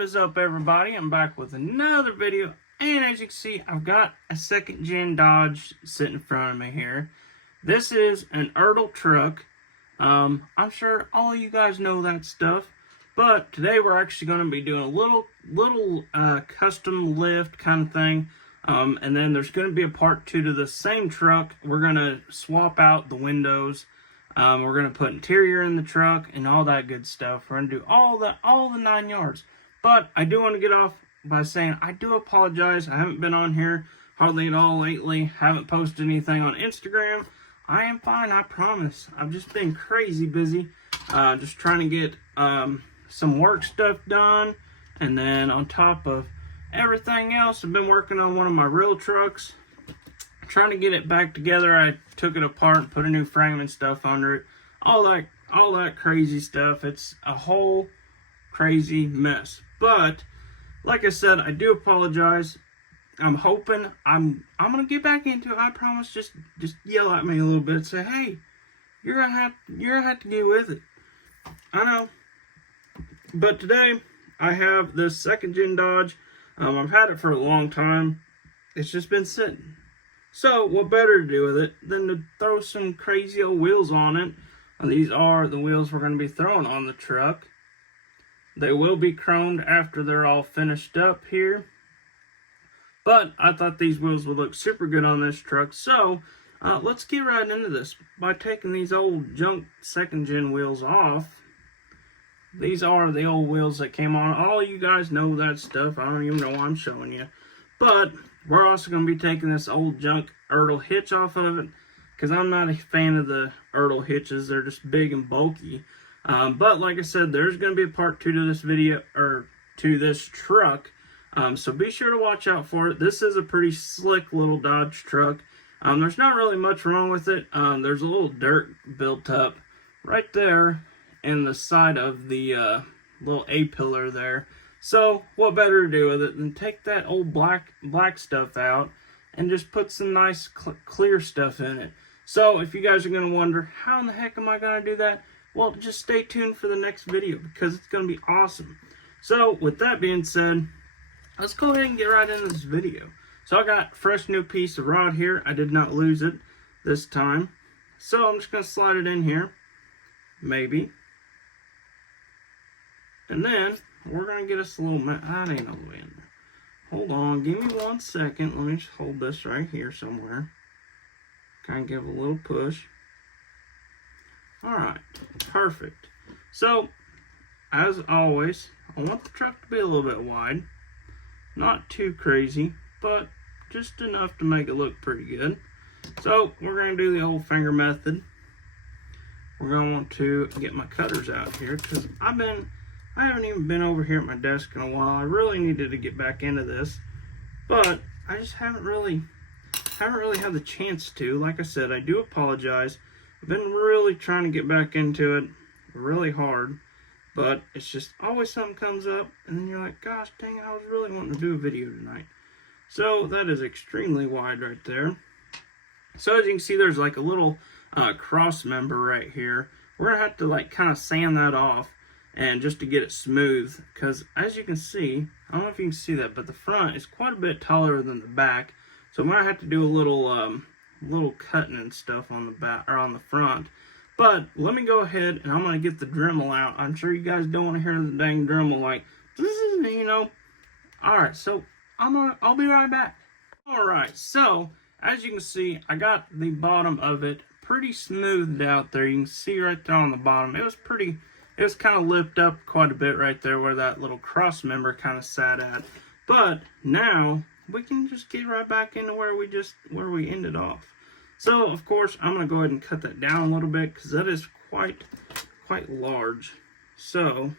What is up, everybody? I'm back with another video, and as you can see, I've got a second gen Dodge sitting in front of me here. This is an Ertl truck. I'm sure all of you guys know that stuff, but today we're actually going to be doing a little custom lift kind of thing. And then there's going to be a part 2 to the same truck. We're going to swap out the windows. We're going to put interior in the truck and all that good stuff. We're going to do all the 9 yards. But I do want to get off by saying I do apologize. I haven't been on here hardly at all lately. Haven't posted anything on Instagram. I am fine, I promise. I've just been crazy busy. Just trying to get some work stuff done. And then on top of everything else, I've been working on one of my real trucks. Trying to get it back together. I took it apart and put a new frame and stuff under it. All that crazy stuff. It's a whole crazy mess. But like I said, I do apologize. I'm hoping I'm gonna get back into it. I promise. Just yell at me a little bit. Say, hey, you're gonna have to get with it. I know. But today I have this second gen Dodge. I've had it for a long time. It's just been sitting. So what better to do with it than to throw some crazy old wheels on it. These are the wheels we're going to be throwing on the truck. They will be chromed after they're all finished up here. But I thought these wheels would look super good on this truck. So let's get right into this by taking these old junk second gen wheels off. These are the old wheels that came on. All you guys know that stuff. I don't even know why I'm showing you. But we're also going to be taking this old junk Ertl hitch off of it, because I'm not a fan of the Ertl hitches. They're just big and bulky. But like I said, there's going to be a part 2 to this video, or to this truck. So be sure to watch out for it. This is a pretty slick little Dodge truck. There's not really much wrong with it. There's a little dirt built up right there in the side of the little A-pillar there. So what better to do with it than take that old black stuff out and just put some nice clear stuff in it. So if you guys are going to wonder, how in the heck am I going to do that? Well, just stay tuned for the next video, because it's going to be awesome. So with that being said, let's go ahead and get right into this video. So I got a fresh new piece of rod here. I did not lose it this time. So I'm just going to slide it in here. Maybe. And then we're going to get us a little, that ain't all the way in there. Hold on, give me 1 second. Let me just hold this right here somewhere. Kind of give a little push. Alright, perfect. So, as always, I want the truck to be a little bit wide. Not too crazy, but just enough to make it look pretty good. So, we're going to do the old finger method. We're going to want to get my cutters out here, because I haven't even been over here at my desk in a while. I really needed to get back into this, but I just haven't really had the chance to. Like I said, I do apologize. I've been really trying to get back into it really hard, but it's just always something comes up, and then you're like, gosh dang it, I was really wanting to do a video tonight. So that is extremely wide right there. So as you can see, there's like a little cross member right here. We're gonna have to like kind of sand that off, and just to get it smooth, because as you can see, I don't know if you can see that, but the front is quite a bit taller than the back. So I'm gonna have to do a little cutting and stuff on the back, or on the front. But let me go ahead and I'm gonna get the Dremel out. I'm sure you guys don't want to hear the dang Dremel like, you know. Alright, so I'll be right back. Alright, so as you can see, I got the bottom of it pretty smoothed out there. You can see right there on the bottom. It was kind of lifted up quite a bit right there where that little cross member kind of sat at. But now we can just get right back into where we ended off. So of course I'm gonna go ahead and cut that down a little bit, because that is quite large. So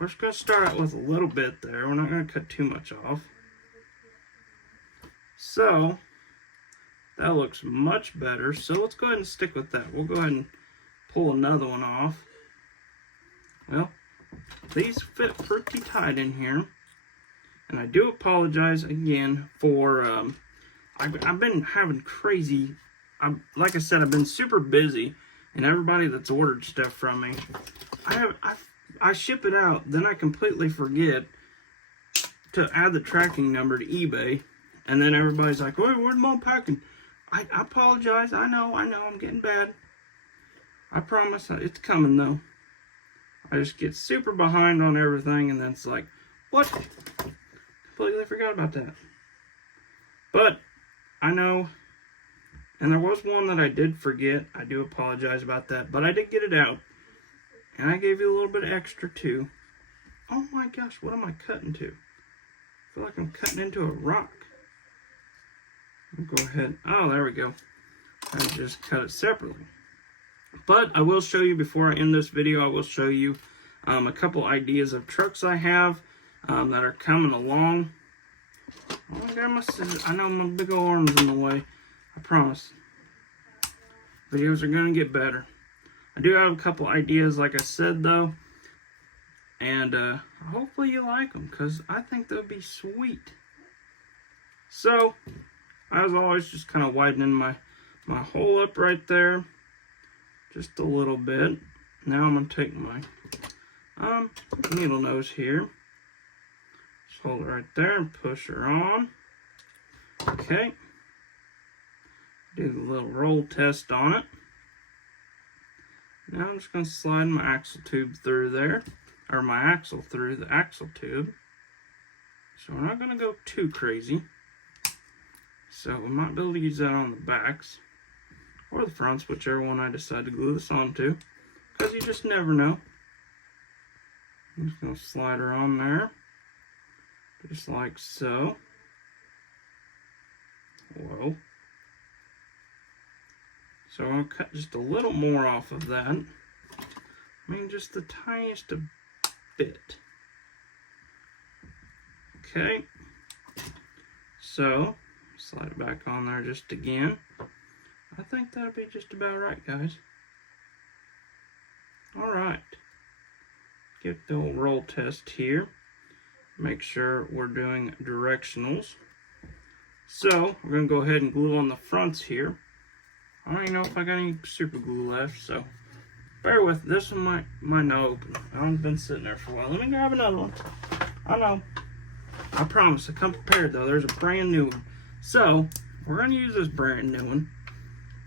we're just gonna start out with a little bit there. We're not gonna cut too much off. So that looks much better. So let's go ahead and stick with that. We'll go ahead and pull another one off. Well, these fit pretty tight in here, and I do apologize again for I've been having crazy, like I said, I've been super busy, and everybody that's ordered stuff from me, I ship it out, then I completely forget to add the tracking number to eBay, and then everybody's like, "Wait, where's my packing?" I apologize. I know, I'm getting bad. I promise it's coming though. I just get super behind on everything, and then it's like, what? Completely forgot about that. But I know, and there was one that I did forget. I do apologize about that, but I did get it out, and I gave you a little bit extra too. Oh my gosh, what am I cutting to? I feel like I'm cutting into a rock. I'll go ahead. Oh, there we go. I just cut it separately. But I will show you, before I end this video, I will show you a couple ideas of trucks I have that are coming along. Oh, I got my scissors. I know my big old arm's in the way. I promise. Videos are going to get better. I do have a couple ideas, like I said, though. And hopefully you like them, because I think they'll be sweet. So, as always, just kind of widening my hole up right there. Just a little bit. Now I'm going to take my needle nose here. Just hold it right there and push her on. Okay. Do the little roll test on it. Now I'm just going to slide my axle tube through there. Or my axle through the axle tube. So we're not going to go too crazy. So we might be able to use that on the backs. Or the fronts, whichever one I decide to glue this onto. Because you just never know. I'm just going to slide her on there. Just like so. Whoa. So I'm going to cut just a little more off of that. I mean, just the tiniest bit. Okay. So, slide it back on there just again. I think that'll be just about right, guys. Alright. Get the old roll test here. Make sure we're doing directionals. So, we're going to go ahead and glue on the fronts here. I don't even know if I got any super glue left, so bear with. This one might not open. I haven't been sitting there for a while. Let me grab another one. I know. I promise. I come prepared, though. There's a brand new one. So, we're going to use this brand new one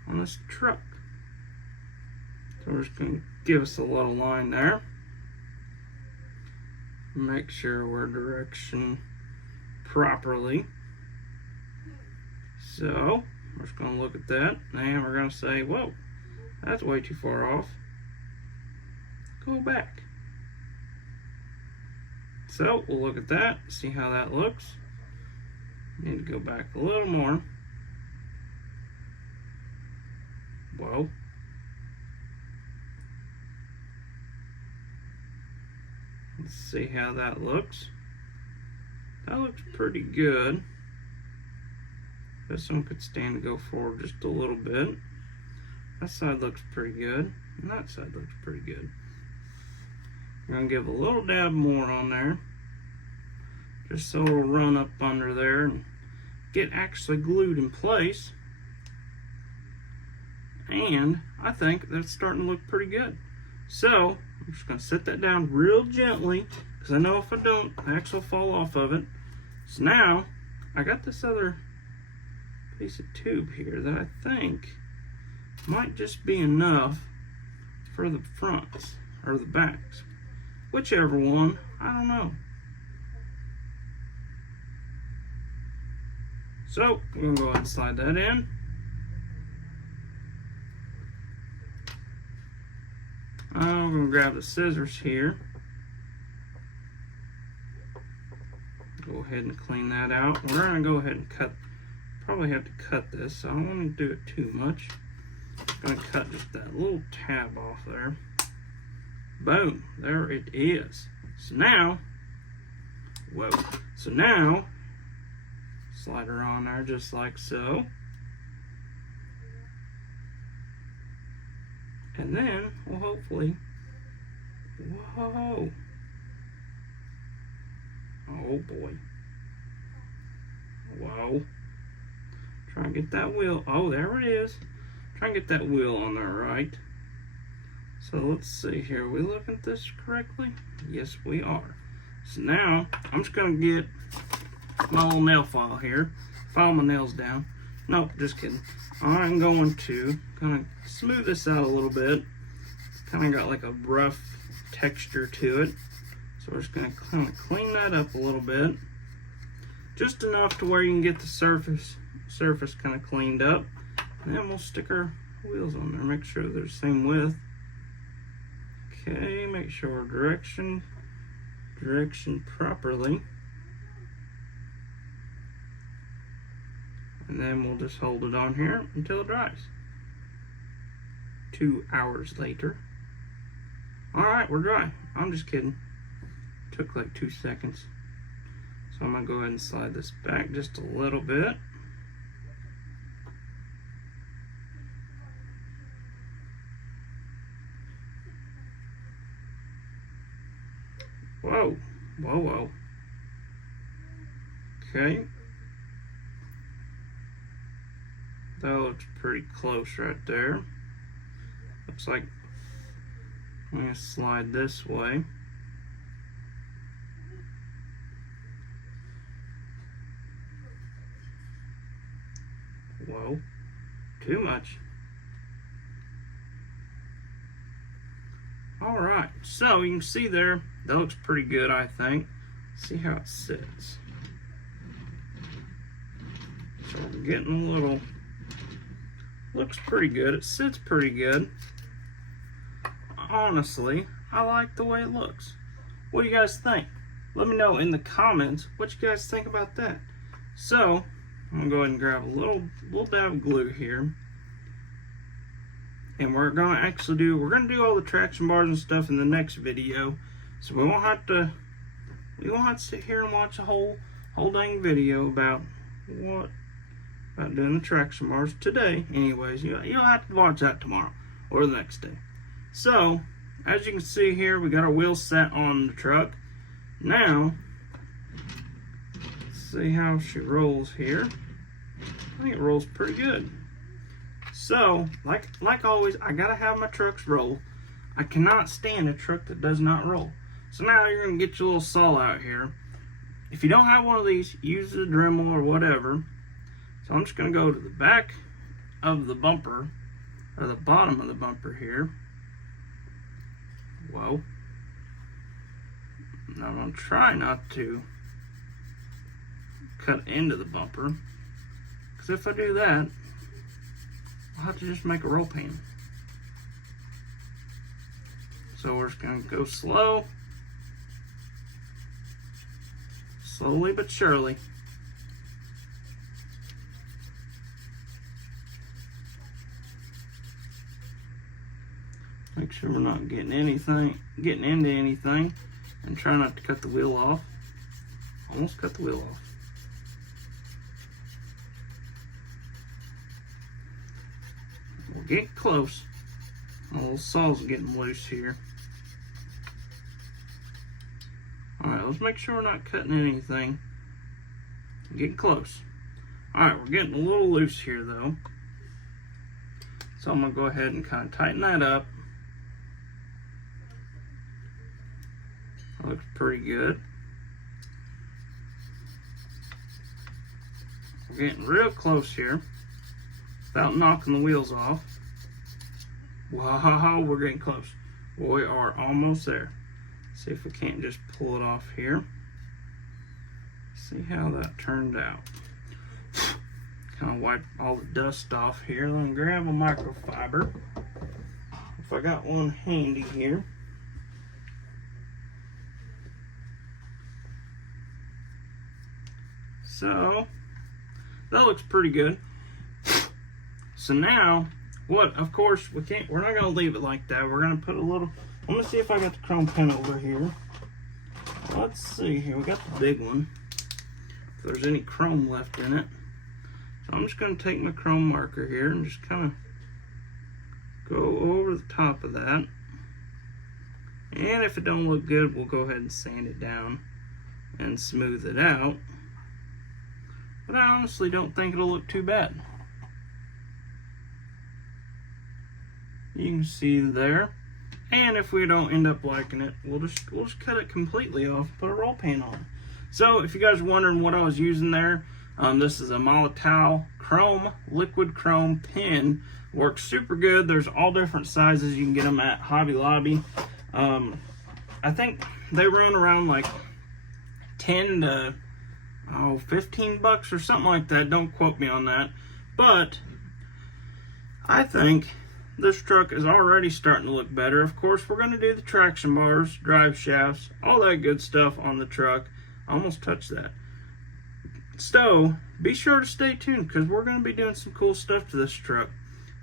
on this truck. So we're just going to give us a little line there. Make sure we're direction properly. So, we're just going to look at that, and we're going to say, whoa, that's way too far off. Go back. So, we'll look at that, see how that looks. Need to go back a little more. Whoa. Let's see how that looks. That looks pretty good. This one could stand to go forward just a little bit. That side looks pretty good. And that side looks pretty good. I'm going to give a little dab more on there. Just so it'll run up under there and get actually glued in place. And I think that's starting to look pretty good. So, I'm just going to set that down real gently, because I know if I don't, the axe will fall off of it. So now, I got this other piece of tube here that I think might just be enough for the fronts, or the backs. Whichever one, I don't know. So, we're going to go ahead and slide that in. I'm going to grab the scissors here. Go ahead and clean that out. We're going to go ahead and cut. Probably have to cut this, so I don't want to do it too much. I'm going to cut just that little tab off there. Boom. There it is. So now, whoa. So now, slide her on there just like so. And then we'll hopefully, whoa. Oh boy. Whoa. Try and get that wheel. Oh, there it is. Try and get that wheel on there right. So let's see here. Are we looking at this correctly? Yes, we are. So now I'm just going to get my little nail file here. File my nails down. Nope, just kidding. I'm going to kind of smooth this out a little bit. Kind of got like a rough texture to it. So we're just going to kind of clean that up a little bit. Just enough to where you can get the surface kind of cleaned up. And then we'll stick our wheels on there. Make sure they're the same width. Okay, make sure direction properly. And then we'll just hold it on here until it dries. 2 hours later. Alright, we're dry. I'm just kidding. Took like 2 seconds. So I'm going to go ahead and slide this back just a little bit. Whoa, whoa, whoa. Okay. That looks pretty close right there. Looks like I'm going to slide this way. Whoa, too much. Alright, so you can see there, that looks pretty good, I think. See how it sits. So we're getting a little, looks pretty good. It sits pretty good. Honestly, I like the way it looks. What do you guys think? Let me know in the comments what you guys think about that. So, I'm gonna go ahead and grab a little dab of glue here. And we're gonna do all the traction bars and stuff in the next video. So we won't have to sit here and watch a whole dang video about doing the traction bars today. Anyways, you'll have to watch that tomorrow or the next day. So, as you can see here, we got our wheels set on the truck. Now, let's see how she rolls here. I think it rolls pretty good. So, like always, I gotta have my trucks roll. I cannot stand a truck that does not roll. So now you're gonna get your little saw out here. If you don't have one of these, use the Dremel or whatever. So I'm just gonna go to the back of the bumper, or the bottom of the bumper here. Whoa. Now I'm gonna try not to cut into the bumper, because if I do that, I'll have to just make a roll pan. So we're just gonna go slowly but surely. Make sure we're not getting into anything, and try not to cut the wheel off. Almost cut the wheel off. We're getting close. My little saw's getting loose here. Alright, let's make sure we're not cutting anything. Getting close. Alright, we're getting a little loose here though. So I'm going to go ahead and kind of tighten that up. That looks pretty good. We're getting real close here without knocking the wheels off. Wow, we're getting close. We are almost there. See if we can't just pull it off here. See how that turned out. Kind of wipe all the dust off here. Let me grab a microfiber. If I got one handy here. So, that looks pretty good. So now, of course, we're not gonna leave it like that. We're gonna put a little, I'm gonna see if I got the chrome pen over here. Let's see here, we got the big one. If there's any chrome left in it. So I'm just gonna take my chrome marker here and just kind of go over the top of that. And if it don't look good, we'll go ahead and sand it down and smooth it out. But I honestly don't think it'll look too bad. You can see there, And if we don't end up liking it, we'll just cut it completely off, put a roll pan on. So if you guys are wondering what I was using there, this is a Molotow chrome, liquid chrome pen. Works super good. There's all different sizes. You can get them at Hobby Lobby. I think they run around like 10 to 15 bucks or something like that. Don't quote me on that. But I think this truck is already starting to look better. Of course, we're going to do the traction bars, drive shafts, all that good stuff on the truck. I almost touched that. So, be sure to stay tuned because we're going to be doing some cool stuff to this truck.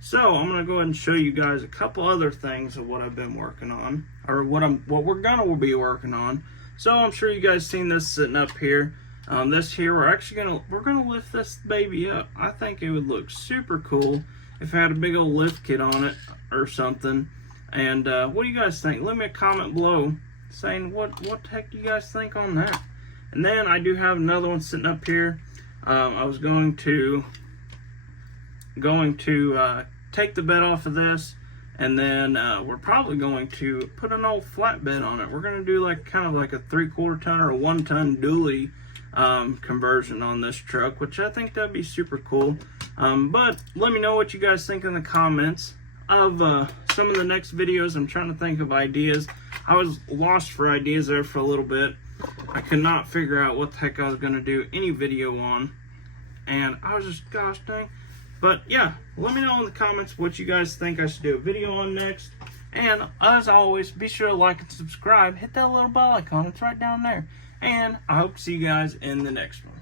So, I'm going to go ahead and show you guys a couple other things of what I've been working on, or what we're going to be working on. So, I'm sure you guys seen this sitting up here. This here, we're gonna lift this baby up. I think it would look super cool if it had a big old lift kit on it or something. And what do you guys think? Leave me a comment below saying what the heck do you guys think on that. And then I do have another one sitting up here. I was going to take the bed off of this, and then we're probably going to put an old flatbed on it. We're gonna do like kind of like a 3/4 ton or a 1 ton dually conversion on this truck, which I think that'd be super cool. But let me know what you guys think in the comments of some of the next videos. I'm trying to think of ideas. I was lost for ideas there for a little bit. I could not figure out what the heck I was going to do any video on, and I was just, gosh dang. But yeah, let me know in the comments what you guys think I should do a video on next. And as always, be sure to like and subscribe. Hit that little bell icon, it's right down there. And I hope to see you guys in the next one.